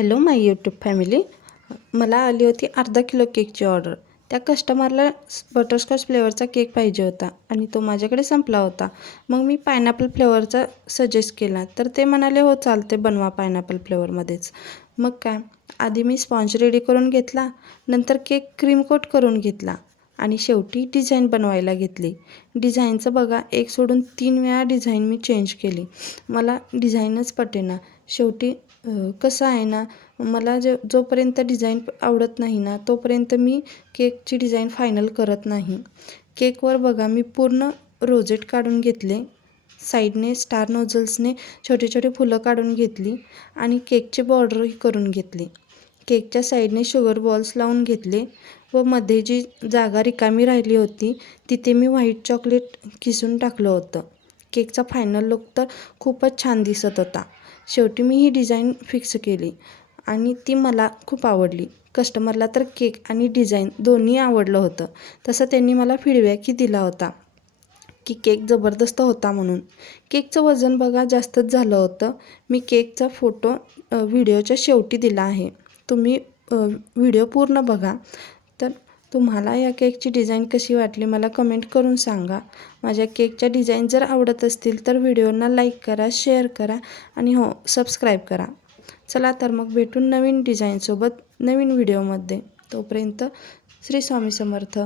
Hello माय YouTube family. मला आली होती अर्धा किलो केकची ऑर्डर. त्या कस्टमरला बटरस्कॉच फ्लेवरचा केक पाहिजे होता आणि तो माझ्याकडे संपला होता. मग मी पायनॅपल फ्लेवरचा सजेस्ट केला, तर ते म्हणाले हो चालते, बनवा पायनॅपल फ्लेवरमध्येच. मग काय, आधी मी स्पॉन्ज रेडी करून घेतला, नंतर केक क्रीम कोट करून घेतला आणि शेवटी डिझाईन बनवायला घेतली. डिझाईनचं बघा, एक सोडून 3 वेळा डिझाईन मी चेंज केली. मला डिझाईनच पटेना. शेवटी कसं आहे ना, मला जोपर्यंत डिझाईन आवडत नाही ना, तोपर्यंत मी केकची डिझाईन फायनल करत नाही. केकवर बघा, मी पूर्ण रोजेट काढून घेतले, साईडने स्टार नोझल्सने छोटे छोटे फुलं काढून घेतली आणि केकची बॉर्डरही करून घेतली. केकच्या साईडने शुगर बॉल्स लावून घेतले व मध्ये जी जागा रिकामी राहिली होती तिथे मी व्हाईट चॉकलेट किसून टाकलं होतं. केकचा फायनल लुक तर खूपच छान दिसत होता. शेवटी मी ही डिझाईन फिक्स केली आणि ती मला खूप आवडली. कस्टमरला तर केक आणि डिझाईन दोन्ही आवडलं होतं. तसं त्यांनी मला फीडबॅकही दिला होता की केक जबरदस्त होता म्हणून. केकचं वजन बघा जास्तच झालं होतं. मी केकचा फोटो व्हिडिओच्या शेवटी दिला आहे. तुम्ही व्हिडिओ पूर्ण बघा. तर तुम्हाला या केकची डिझाईन कशी वाटली मला कमेंट करून सांगा. माझ्या केकच्या डिझाईन जर आवडत असतील तर व्हिडिओना लाईक करा, शेअर करा आणि हो, सबस्क्राईब करा. चला तर मग भेटून नवीन डिझाईनसोबत नवीन व्हिडिओमध्ये. तोपर्यंत श्री स्वामी समर्थ.